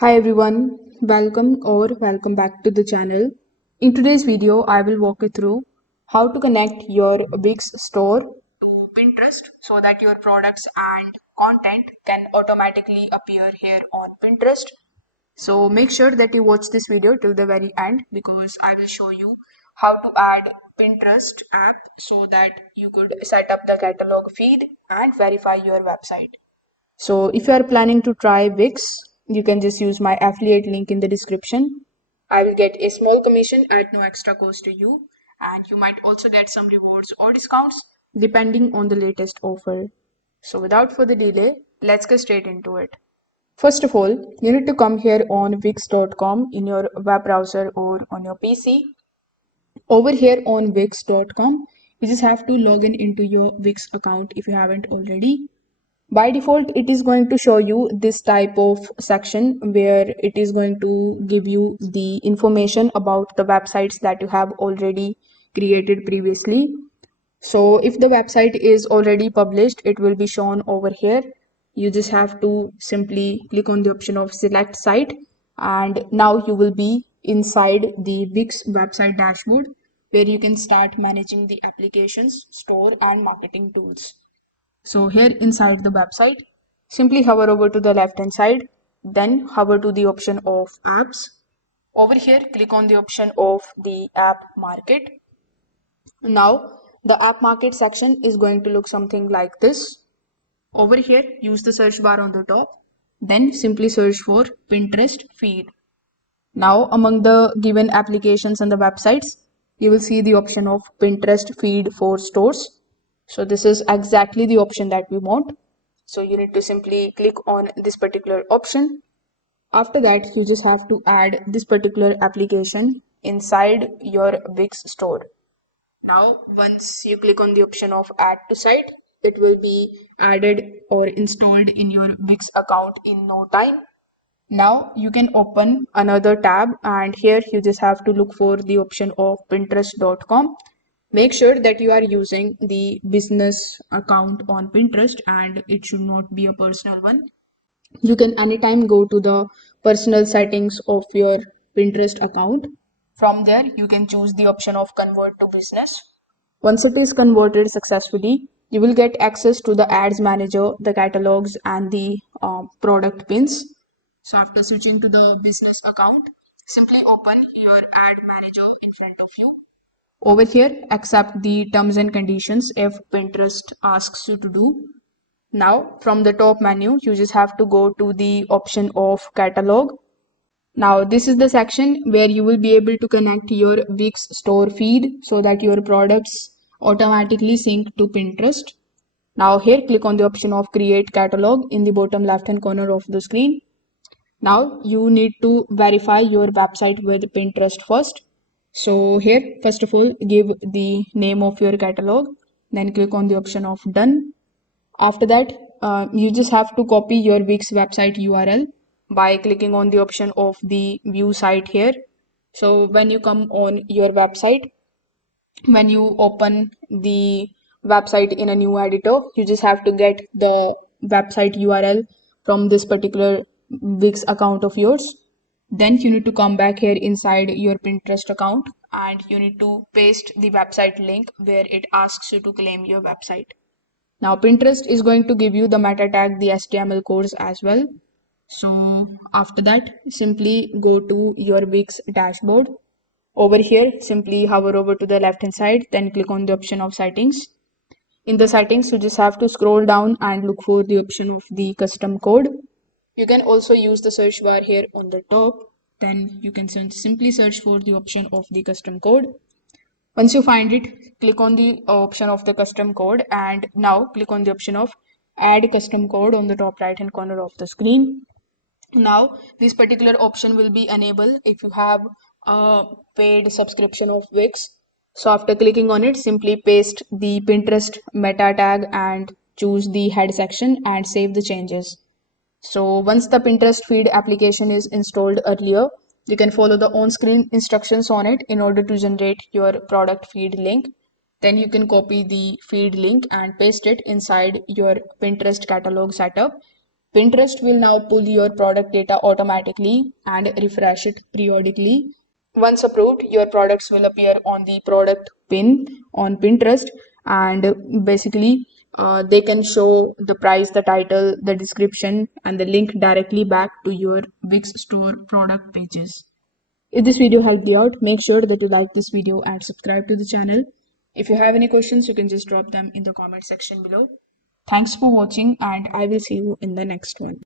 Hi everyone, welcome back to the channel. In today's video, I will walk you through how to connect your Wix store to Pinterest so that your products and content can automatically appear here on Pinterest. So make sure that you watch this video till the very end because I will show you how to add Pinterest app so that you could set up the catalog feed and verify your website. So if you are planning to try Wix, you can just use my affiliate link in the description. I will get a small commission at no extra cost to you, and you might also get some rewards or discounts depending on the latest offer. So without further delay, let's get straight into it. First of all, you need to come here on wix.com in your web browser or on your PC. Over here on wix.com, you just have to log in into your Wix account if you haven't already. By default, it is going to show you this type of section where it is going to give you the information about the websites that you have already created previously. So if the website is already published, it will be shown over here. You just have to simply click on the option of select site, and now you will be inside the Wix website dashboard where you can start managing the applications, store and marketing tools. So here inside the website, simply hover over to the left hand side, then hover to the option of apps. Over here, click on the option of the app market. Now the app market section is going to look something like this. Over here, use the search bar on the top, then simply search for Pinterest feed. Now among the given applications and the websites, you will see the option of Pinterest feed for stores. So this is exactly the option that we want. So you need to simply click on this particular option. After that, you just have to add this particular application inside your Wix store. Now, once you click on the option of add to site, it will be added or installed in your Wix account in no time. Now you can open another tab, and here you just have to look for the option of pinterest.com. Make sure that you are using the business account on Pinterest and it should not be a personal one. You can anytime go to the personal settings of your Pinterest account. From there, you can choose the option of convert to business. Once it is converted successfully, you will get access to the ads manager, the catalogs, and the product pins. So after switching to the business account, simply open your ad manager in front of you. Over here, accept the terms and conditions if Pinterest asks you to do. Now, from the top menu, you just have to go to the option of catalog. Now, this is the section where you will be able to connect your Wix store feed so that your products automatically sync to Pinterest. Now, here click on the option of create catalog in the bottom left hand corner of the screen. Now, you need to verify your website with Pinterest first. So, here, first of all, give the name of your catalog, then click on the option of done. After that, you just have to copy your Wix website URL by clicking on the option of the view site here. So when you come on your website, when you open the website in a new editor, you just have to get the website URL from this particular Wix account of yours. Then you need to come back here inside your Pinterest account and you need to paste the website link where it asks you to claim your website. Now Pinterest is going to give you the meta tag, the HTML codes as well. So after that, simply go to your Wix dashboard. Over here, simply hover over to the left hand side, then click on the option of settings. In the settings, you just have to scroll down and look for the option of the custom code. You can also use the search bar here on the top. Then you can simply search for the option of the custom code. Once you find it, click on the option of the custom code and now click on the option of add custom code on the top right hand corner of the screen. Now this particular option will be enabled if you have a paid subscription of Wix. So after clicking on it, simply paste the Pinterest meta tag and choose the head section and save the changes. So once the Pinterest feed application is installed earlier, you can follow the on-screen instructions on it in order to generate your product feed link. Then you can copy the feed link and paste it inside your Pinterest catalog setup. Pinterest will now pull your product data automatically and refresh it periodically. Once approved, your products will appear on the product pin on Pinterest, and basically they can show the price, the title, the description, and the link directly back to your Wix store product pages. If this video helped you out, make sure that you like this video and subscribe to the channel. If you have any questions, you can just drop them in the comment section below. Thanks for watching, and I will see you in the next one.